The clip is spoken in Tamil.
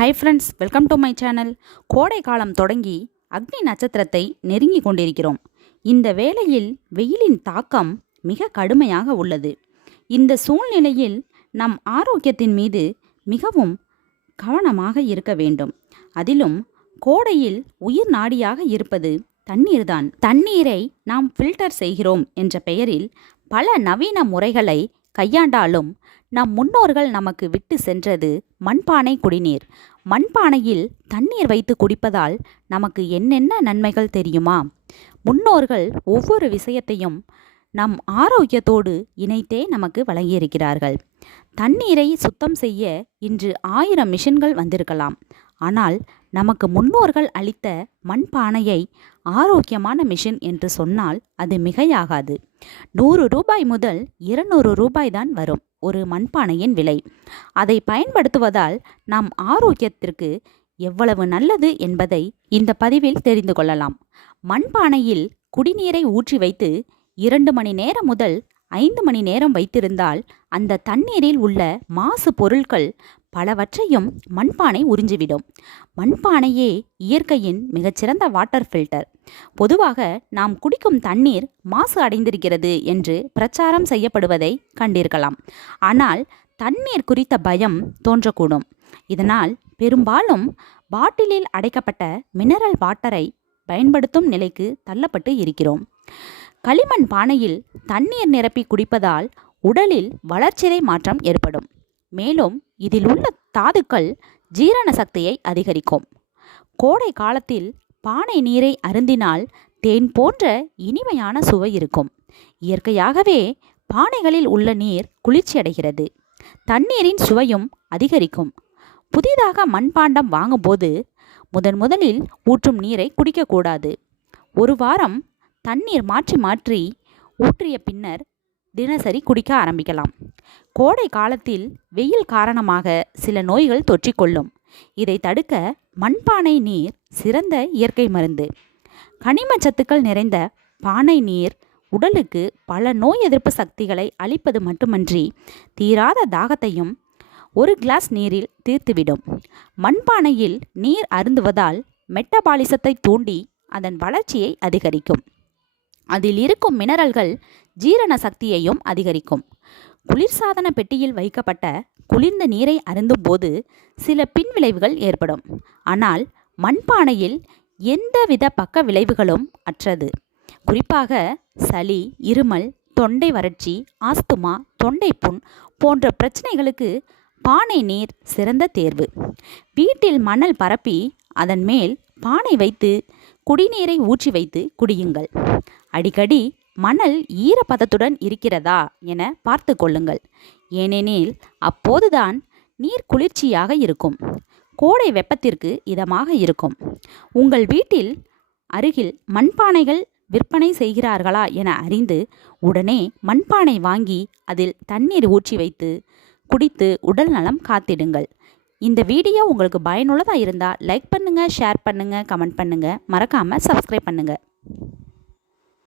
Hi friends welcome to my channel கோடை காலம் தொடங்கி அக்னி நட்சத்திரத்தை நெருங்கி கொண்டிருக்கிறோம். இந்த வேளையில் வெயிலின் தாக்கம் மிக கடுமையாக உள்ளது. இந்த சூழ்நிலையில் நம் ஆரோக்கியத்தின் மீது மிகவும் கவனமாக இருக்க வேண்டும். அதிலும் கோடையில் உயிர் நாடியாக இருப்பது தண்ணீர்தான். தண்ணீரை நாம் ஃபில்டர் செய்கிறோம் என்ற பெயரில் பல நவீன முறைகளை கையாண்டாலும் நம் முன்னோர்கள் நமக்கு விட்டு சென்றது மண்பானை குடிநீர். மண்பானையில் தண்ணீர் வைத்து குடிப்பதால் நமக்கு என்னென்ன நன்மைகள் தெரியுமா? முன்னோர்கள் ஒவ்வொரு விஷயத்தையும் நம் ஆரோக்கியத்தோடு இணைத்தே நமக்கு வழங்கியிருக்கிறார்கள். தண்ணீரை சுத்தம் செய்ய இன்று ஆயிரம் மிஷின்கள் வந்திருக்கலாம். ஆனால் நமக்கு முன்னோர்கள் அளித்த மண்பானையை ஆரோக்கியமான மிஷின் என்று சொன்னால் அது மிகையாகாது. நூறு ரூபாய் முதல் இருநூறு ரூபாய் தான் வரும் ஒரு மண்பானையின் விலை. அதை பயன்படுத்துவதால் நம் ஆரோக்கியத்திற்கு எவ்வளவு நல்லது என்பதை இந்த பதிவில் தெரிந்து கொள்ளலாம். மண்பானையில் குடிநீரை ஊற்றி வைத்து இரண்டு மணி நேரம் முதல் ஐந்து மணி நேரம் வைத்திருந்தால் அந்த தண்ணீரில் உள்ள மாசு பொருட்கள் பலவற்றையும் மண்பானை உறிஞ்சிவிடும். மண்பானையே இயற்கையின் மிகச்சிறந்த வாட்டர் ஃபில்டர் பொதுவாக நாம் குடிக்கும் தண்ணீர் மாசு அடைந்திருக்கிறது என்று பிரச்சாரம் செய்யப்படுவதை கண்டிருக்கலாம். ஆனால் தண்ணீர் குறித்த பயம் தோன்றக்கூடும். இதனால் பெரும்பாலும் பாட்டிலில் அடைக்கப்பட்ட மினரல் வாட்டரை பயன்படுத்தும் நிலைக்கு தள்ளப்பட்டு இருக்கிறோம். களிமண் பானையில் தண்ணீர் நிரப்பி குடிப்பதால் உடலில் வளர்ச்சிதை மாற்றம் ஏற்படும். மேலும் இதில் உள்ள தாதுக்கள் ஜீரண சக்தியை அதிகரிக்கும். கோடை காலத்தில் பானை நீரை அருந்தினால் தேன் போன்ற இனிமையான சுவை இருக்கும். இயற்கையாகவே பானைகளில் உள்ள நீர் குளிர்ச்சி அடைகிறது தண்ணீரின் சுவையும் அதிகரிக்கும். புதிதாக மண்பாண்டம் வாங்கும்போது முதன் முதலில் ஊற்றும் நீரை குடிக்கக்கூடாது. ஒரு வாரம் தண்ணீர் மாற்றி மாற்றி ஊற்றிய பின்னர் தினசரி குடிக்க ஆரம்பிக்கலாம். கோடை காலத்தில் வெயில் காரணமாக சில நோய்கள் தொற்றிக்கொள்ளும். இதை தடுக்க மண்பானை நீர் சிறந்த இயற்கை மருந்து. கனிம சத்துக்கள் நிறைந்த பானை நீர் உடலுக்கு பல நோய் எதிர்ப்பு சக்திகளை அளிப்பது மட்டுமன்றி தீராத தாகத்தையும் ஒரு கிளாஸ் நீரில் தீர்த்துவிடும். மண்பானையில் நீர் அருந்துவதால் மெட்டபாலிசத்தை தூண்டி அதன் வளர்ச்சியை அதிகரிக்கும். அதில் இருக்கும் மினரல்கள் ஜீரண சக்தியையும் அதிகரிக்கும். குளிர்சாதன பெட்டியில் வைக்கப்பட்ட குளிர்ந்த நீரை அருந்தும்போது சில பின்விளைவுகள் ஏற்படும். ஆனால் மண்பானையில் எந்தவித பக்க விளைவுகளும் அற்றது. குறிப்பாக சளி இருமல் தொண்டை வறட்சி ஆஸ்துமா தொண்டை புண் போன்ற பிரச்சனைகளுக்கு பானை நீர் சிறந்த தேர்வு. வீட்டில் மணல் பரப்பி அதன் மேல் பானை வைத்து குடிநீரை ஊற்றி வைத்து குடியுங்கள். அடிக்கடி மணல் ஈரப்பதத்துடன் இருக்கிறதா என பார்த்து கொள்ளுங்கள். ஏனெனில் அப்போதுதான் நீர் குளிர்ச்சியாக இருக்கும். கோடை வெப்பத்திற்கு இதமாக இருக்கும். உங்கள் வீட்டில் அருகில் மண்பானைகள் விற்பனை செய்கிறார்களா என அறிந்து உடனே மண்பானை வாங்கி அதில் தண்ணீர் ஊற்றி வைத்து குடித்து உடல் நலம் காத்திடுங்கள். இந்த வீடியோ உங்களுக்கு பயனுள்ளதாக இருந்தால் லைக் பண்ணுங்கள் ஷேர் பண்ணுங்கள் கமெண்ட் பண்ணுங்கள் மறக்காமல் சப்ஸ்கிரைப் பண்ணுங்கள்